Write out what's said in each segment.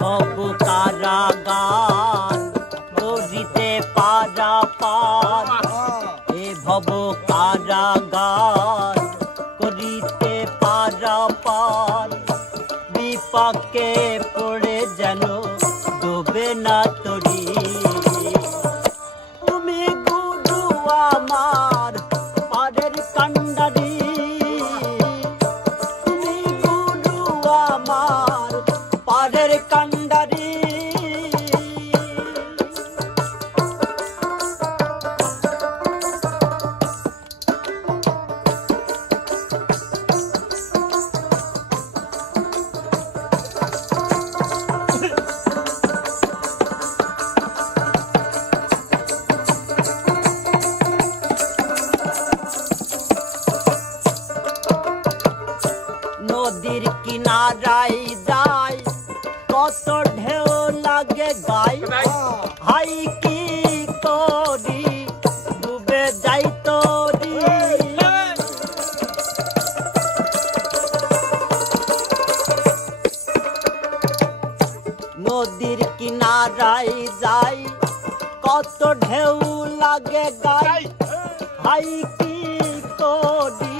ভব কারাগার করিতে পারা পার এ ভব কারাগার করিতে পারা পার বিপাকে কিনারায় যায় কত ঢেউ লাগে গাই। হাই কি করি, ডুবে যাই তোরি। নদীর কিনারায় যাই, কত ঢেউ লাগে গাই। হাই কি করি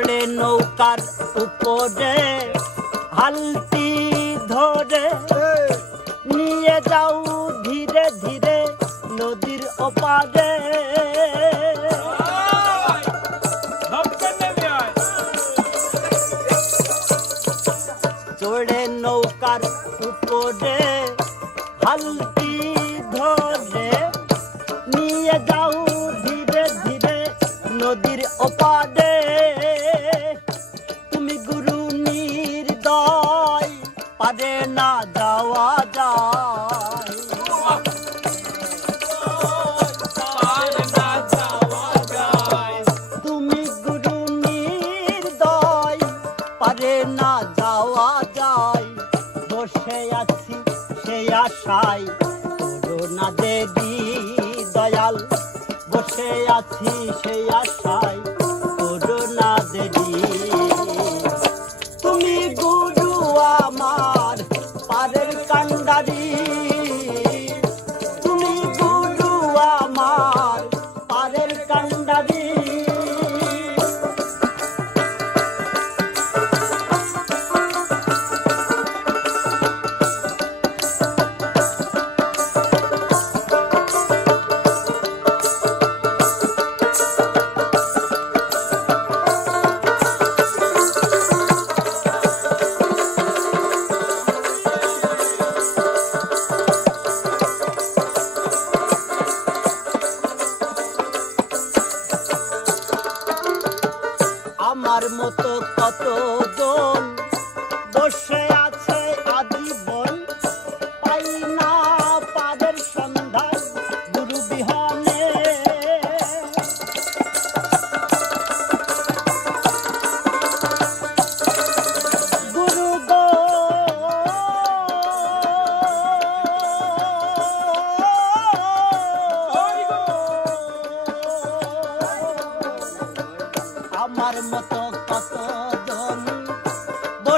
চড়ে নৌকার উপরে হালতি ধরে। নিয়ে যাও ধীরে ধীরে নদীর ওপারে। চড়ে নৌকার উপরে, হালটি ধরে। নিয়ে যাও ধীরে ধীরে নদীর ওপারে না যাওয়া যায়। তুমি গুরু নির্দয়, পারে না যাওয়া যায়। বসে আছি সেই আশায় করোনা দেবী দয়াল। বসে আছি সেই আশায় মতো কতজন বসে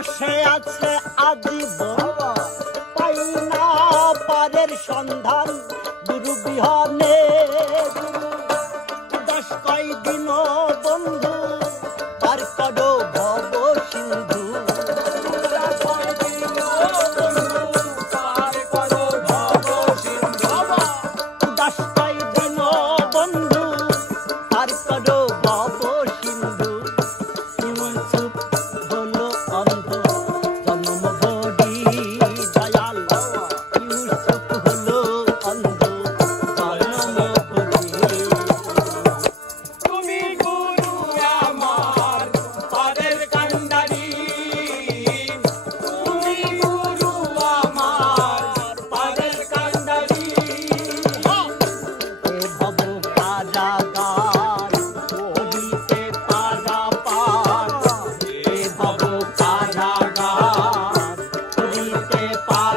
বসে আছে আজীব পাই না পারের সন্ধান। কারাগার